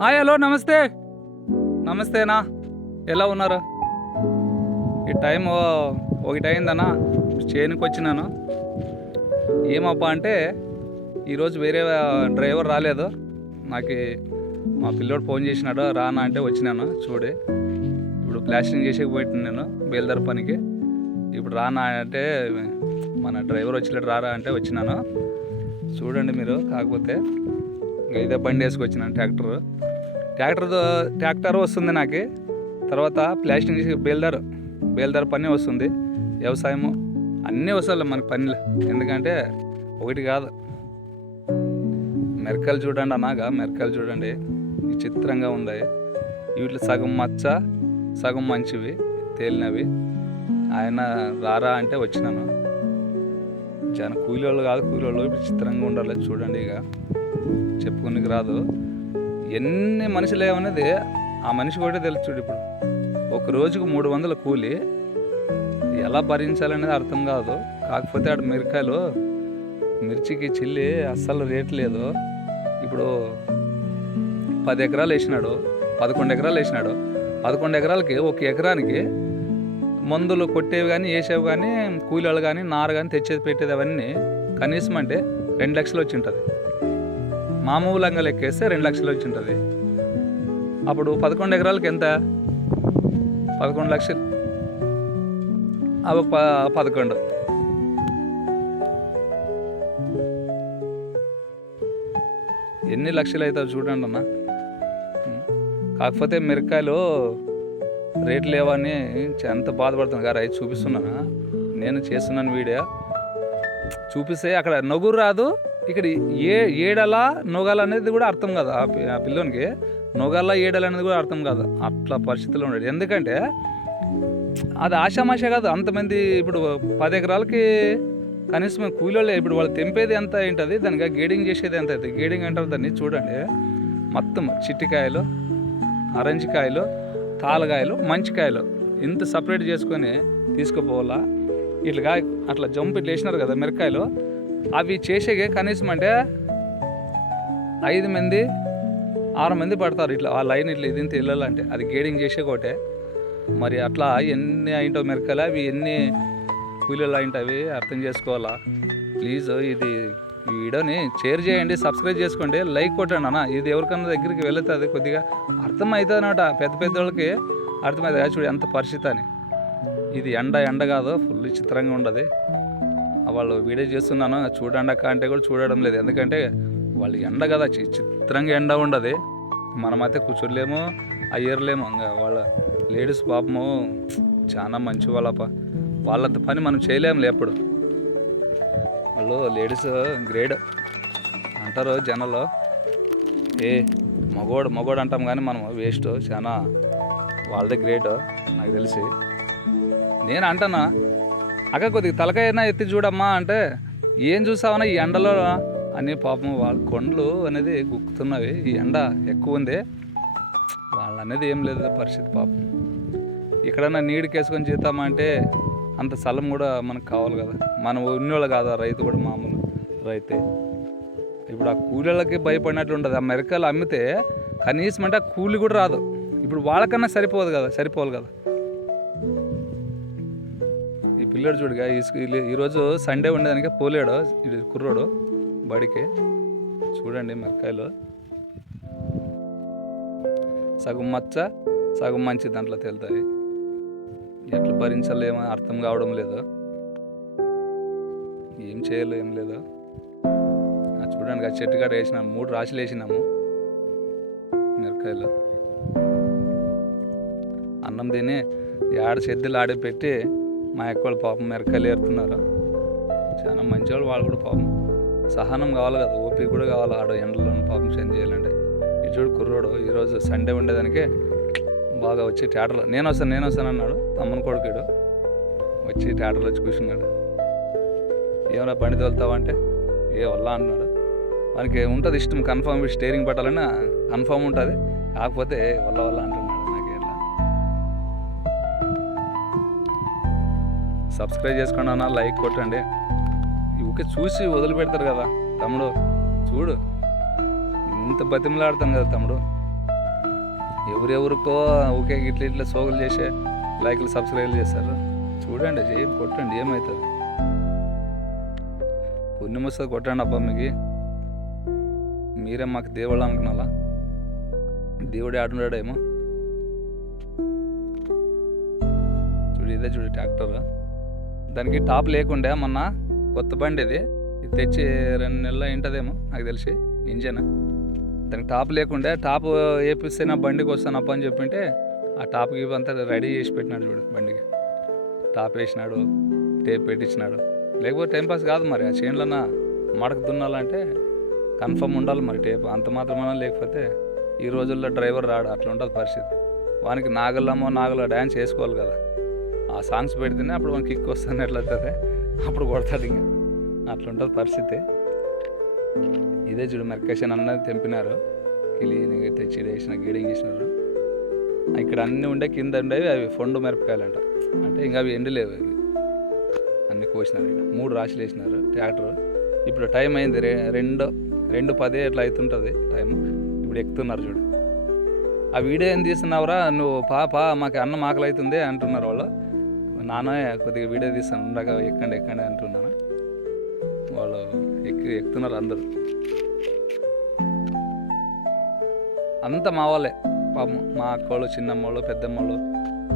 Hi hello నమస్తే. నమస్తేనా? ఎలా ఉన్నారు? ఈ టైం ఒకటి అయిందన్నా చేనుకి వచ్చినాను ఏమప్పా అంటే ఈరోజు వేరే డ్రైవర్ రాలేదు. నాకు మా పిల్లోడు ఫోన్ చేసినాడు రానా అంటే వచ్చినాను చూడు. ఇప్పుడు ప్లాస్టింగ్ చేసేకి పోయిన నేను బేల్దార్ పనికి. ఇప్పుడు రానా అంటే మన డ్రైవర్ వచ్చినట్టు రారా అంటే వచ్చినాను. చూడండి మీరు కాకపోతే. ఇదే బండి వేసుకొచ్చినాను ట్రాక్టర్. ట్రాక్టర్ ట్రాక్టర్ వస్తుంది నాకు. తర్వాత ప్లాస్టింగ్ చేసి బేల్దార్ బేల్దార్ పని వస్తుంది వ్యవసాయము. అన్నీ వస్తాయి మనకి పనులు. ఎందుకంటే ఒకటి కాదు. మెరకలు చూడండి అన్నాగా మెరకలు చూడండి. విచిత్రంగా ఉన్నాయి వీటిలో సగం మచ్చ సగం మంచివి తేలినవి. ఆయన రారా అంటే వచ్చినాను. చాలా కూలి వాళ్ళు కాదు కూలి వాళ్ళు విచిత్రంగా ఉండాలి. చూడండి ఇక. చెప్పుకునికి రాదు. ఎన్ని మనుషులు ఏమన్నది ఆ మనిషి కూడా తెలుసు చూడు ఇప్పుడు. ఒక రోజుకు మూడు వందల కూలి. ఎలా భరించాలనేది అర్థం కాదు. కాకపోతే ఆడ మిరకాయలు మిర్చికి చిల్లి అస్సలు రేట్ లేదు. ఇప్పుడు పది ఎకరాలు వేసినాడు పదకొండు ఎకరాలు వేసినాడు. పదకొండు ఎకరాలకి ఒక ఎకరానికి మందులు కొట్టేవి కానీ వేసేవి కానీ కూలీలు కానీ నారు కానీ తెచ్చేది పెట్టేది అవన్నీ కనీసం అంటే రెండు లక్షలు వచ్చి ఉంటుంది. మామూలంగా లెక్కేస్తే రెండు లక్షలు వచ్చి ఉంటుంది. అప్పుడు పదకొండు ఎకరాలకు ఎంత? పదకొండు లక్షలు. అవి ప పదకొండు. ఎన్ని లక్షలు అవుతావు చూడండి అన్న. కాకపోతే మిరకాయలు రేట్లు లేవని ఎంత బాధపడుతుంది గారు అవి చూపిస్తున్నానా? నేను చేస్తున్నాను వీడియో. చూపిస్తే అక్కడ నగురు రాదు. ఇక్కడ ఏ ఏడల నొగల అనేది కూడా అర్థం కాదు ఆ పి- ఆ పిల్లోనికి. నొగల ఏడల అనేది కూడా అర్థం కాదు. అట్లా పరిస్థితిలో ఉన్నాడు. ఎందుకంటే అది ఆషామాష కాదు. అంతమంది ఇప్పుడు పది ఎకరాలకి కనీసం కూలీలే ఇప్పుడు వాళ్ళు తెంపేది ఎంత ఏంటది? దానికి గేడింగ్ చేసేది ఎంత అవుతుంది గేడింగ్ అంటారు దాన్ని. చూడండి. మొత్తం చిట్టికాయలు ఆరెంజ్ కాయలు తాళకాయలు మంచికాయలు ఇంత సపరేట్ చేసుకొని తీసుకుపోవాలా? ఇట్లా అట్లా జంప్ ఇట్లా వేసినారు కదా మిరకాయలు అవి చేసేకే కనీసం అంటే ఐదు మంది ఆరు మంది పడతారు ఇట్లా. ఆ లైన్ ఇట్లా ఇది వెళ్ళాలంటే అది గేడింగ్ చేసే కోటే మరి అట్లా ఎన్ని అయింటో మెరకలే అవి ఎన్ని కూలీలు అయింటవి అర్థం చేసుకోవాలా? ప్లీజ్ ఇది ఈ వీడియోని షేర్ చేయండి సబ్స్క్రైబ్ చేసుకోండి లైక్ కొట్టండి అన్న. ఇది ఎవరికన్నా దగ్గరికి వెళుతుంది కొద్దిగా అర్థమవుతుంది అనమాట పెద్ద పెద్ద వాళ్ళకి అర్థమవుతుంది చూడు ఎంత పరిస్థితి అని ఇది ఎండ ఎండ కాదు ఫుల్ చిత్రంగా ఉండదు. వాళ్ళు వీడియో చేస్తున్నాను చూడండి అక్క అంటే కూడా చూడడం లేదు. ఎందుకంటే వాళ్ళు ఎండ కదా చి- చిత్రంగా ఎండ ఉండదు. మనమైతే కూర్చోలేము అయ్యర్లేము. ఇంకా వాళ్ళ లేడీస్ పాపము చాలా మంచి వాళ్ళప వాళ్ళంత పని మనం చేయలేములే ఎప్పుడు. వాళ్ళు లేడీస్ గ్రేడ్ అంటారు జనాలు. ఏ మగోడు మగోడు అంటాం కానీ మనం వేస్ట్. చాలా వాళ్ళదే గ్రేట్ నాకు తెలిసి. నేను అంటానా? అక్క కొద్దిగా తలకాయనా ఎత్తి చూడమ్మా అంటే ఏం చూసావన్నా ఈ ఎండలో అని పాపం వాళ్ళ కొండలు అనేది గుక్కుతున్నవి. ఈ ఎండ ఎక్కువ ఉంది. వాళ్ళు అనేది ఏం లేదు పరిస్థితి పాపం. ఎక్కడన్నా నీడికి వేసుకొని చేద్దామంటే అంత స్థలం కూడా మనకు కావాలి కదా. మనం ఉన్నోళ్ళు కాదు ఆ రైతు కూడా మామూలు రైతే. ఇప్పుడు ఆ కూలీలకి భయపడినట్లు ఉంటుంది. ఆ మెరకాయలు అమ్మితే కనీసం అంటే ఆ కూలి కూడా రాదు. ఇప్పుడు వాళ్ళకన్నా సరిపోదు కదా సరిపోవాలి కదా. పిల్లడు చూడగా ఈరోజు సండే ఉండేదానికి పోలేడు ఇది కుర్రోడు బడికి. చూడండి మిరకాయలు సగం మచ్చ సగం మంచి దాంట్లో తేలుతాయి. ఎట్లా భరించాలేమో అర్థం కావడం లేదు. ఏం చేయాలో ఏం లేదు. చూడండి ఆ చెట్టు కాడ వేసినాము మూడు రాశులు వేసినాము. మిరకాయలు అన్నం తిని ఏడు చెద్దలు ఆడి పెట్టి మా యొక్క వాళ్ళు పాపం మిరకాయలు ఏరుతున్నారు. చాలా మంచివాళ్ళు వాళ్ళు కూడా పాపం సహనం కావాలి కదా ఓపిక కూడా కావాలి ఆడ ఎండలో పాపం సెండ్ చేయాలంటే. ఈ చూడు కుర్రోడు ఈరోజు సండే ఉండేదానికి బాగా వచ్చి థియేటర్లో నేను వస్తాను నేను వస్తాను అన్నాడు. తమ్ముని కొడుకుడు వచ్చి థియేటర్లో వచ్చి కూర్చున్నాడు. ఏమైనా బండి తోలుతావా అంటే? ఏ వల్ల అన్నాడు. మనకి ఉంటుంది ఇష్టం కన్ఫామ్ స్టేరింగ్ పట్టాలన్నా కన్ఫామ్ ఉంటుంది. కాకపోతే వల్ల వల్ల అంటాడు సబ్స్క్రైబ్ చేసుకోండి అన్న లైక్ కొట్టండి. ఊకే చూసి వదిలిపెడతారు కదా తమ్ముడు. చూడు. ఇంత బతిమలాడతాను కదా తమ్ముడు. ఎవరెవరికో ఊకే ఇట్లా ఇట్లా సోగులు చేసే లైక్లు సబ్స్క్రైబ్ చేస్తారు. చూడండి చేయి కొట్టండి ఏమవుతుంది పుణ్యం వస్తుంది కొట్టండి అబ్బా మీకు. మీరే మాకు దేవుళ్ళు అనుకున్నాలా దేవుడే ఆడున్నాడేమో చూడు ఇదే చూడు ట్రాక్టర్. దానికి టాప్ లేకుండే మొన్న కొత్త బండి ఇది. ఇది తెచ్చి రెండు నెలలు ఏంటదేమో నాకు తెలిసి ఇంజన్. దానికి టాప్ లేకుండే టాప్ వేపిస్తే నా బండికి వస్తానప్ప అని చెప్పింటే ఆ టాప్ గీప్ అంతా రెడీ చేసి పెట్టినాడు చూడు బండికి. టాప్ వేసినాడు టేప్ పెట్టించినాడు. లేకపోతే టైం పాస్ కాదు మరి ఆ చైన్లన్నా మడక దున్నాలంటే కన్ఫర్మ్ ఉండాలి మరి టేప్. అంత మాత్రమన్నా లేకపోతే ఈ రోజుల్లో డ్రైవర్ రాడు అట్లా ఉంటుంది పరిస్థితి. వానికి నాగలమ్మో నాగలో డ్యాన్స్ చేసుకోవాలి కదా. ఆ సాంగ్స్ పెడితేనే అప్పుడు మనకి కిక్ వస్తుంది ఎట్లా అప్పుడు కొడతాడు ఇంకా. అట్లా ఉంటుంది పరిస్థితి. ఇదే చూడు మెర్కేషన్ అన్నది తెంపినారు. క్లీన్ తెచ్చి వేసిన గీడింగ్ చేసినారు ఇక్కడ అన్నీ ఉండే కింద ఉండేవి అవి ఫండు మిరపకాయలు అంట అంటే ఇంకా అవి ఎండలేవు అవి. అన్ని కోసినారు ఇక్కడ మూడు రాశులు వేసినారు ట్రాక్టర్ ఇప్పుడు టైం అయింది రే రెండు రెండు పదే ఇట్లా అవుతుంటుంది టైం ఇప్పుడు ఎక్కుతున్నారు చూడు. ఆ వీడియో ఏం తీస్తున్నావురా? నువ్వు పా పా మాకు అన్నం ఆకలి అవుతుంది అంటున్నారు వాళ్ళు. నాన్న కొద్దిగా వీడియో తీస్తాను ఉండగా ఎక్కండి ఎక్కండి అంటున్నాను. వాళ్ళు ఎక్కి ఎక్కుతున్నారు అందరూ. అంతా మా వాళ్ళే పాపం మా అక్కోళ్ళు చిన్నమ్మోళ్ళు పెద్దమ్మోళ్ళు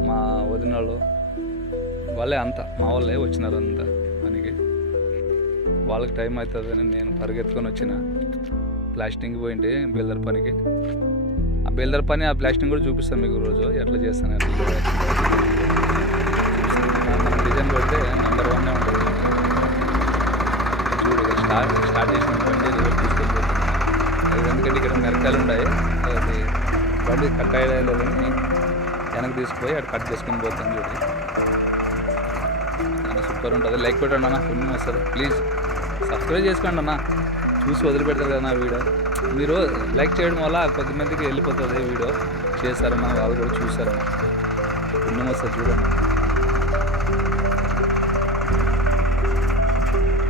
మా వదినోళ్ళు వాళ్ళే అంత మా వాళ్ళే వచ్చినారు అంతా పనికి. వాళ్ళకి టైం అవుతుందని నేను పరిగెత్తుకొని వచ్చిన. ప్లాస్టింగ్ పోయింటి బిల్డర్ పనికి. ఆ బిల్డర్ పని ఆ ప్లాస్టింగ్ కూడా చూపిస్తాను మీకు రోజు ఎట్లా చేస్తాను వెనక్కి తీసుకుపోయి అక్కడ కట్ చేసుకొని పోతాను చూడు. సూపర్ ఉంటుంది. లైక్ పెట్టండి అన్న పుణ్యం వస్తుంది ప్లీజ్ సబ్స్క్రైబ్ చేసుకోండి అన్న చూసి వదిలిపెడతారు కదా నా వీడియో. మీరు లైక్ చేయడం వల్ల కొద్దిమందికి వెళ్ళిపోతుంది వీడియో. చేశారన్న వాళ్ళు కూడా చూసారన్న పుణ్యం వస్తుంది చూడండి.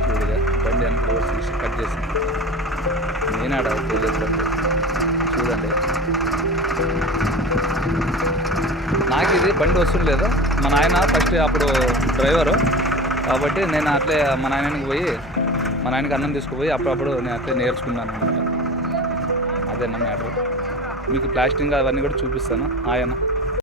చూడగా బండి అని కట్ చేసి. నేను ఆడ చూడండి. ఇది బండి వస్తుండలేదు మా నాయన ఫస్ట్ అప్పుడు డ్రైవరు. కాబట్టి నేను అట్లే మా నాయనకి పోయి మా నాయనకి అన్నం తీసుకుపోయి అప్పుడప్పుడు నేను అట్లే నేర్చుకున్నాను అనమాట అదే మ్యాటర్. మీకు ప్లాస్టింగ్ అవన్నీ కూడా చూపిస్తాను. ఆయన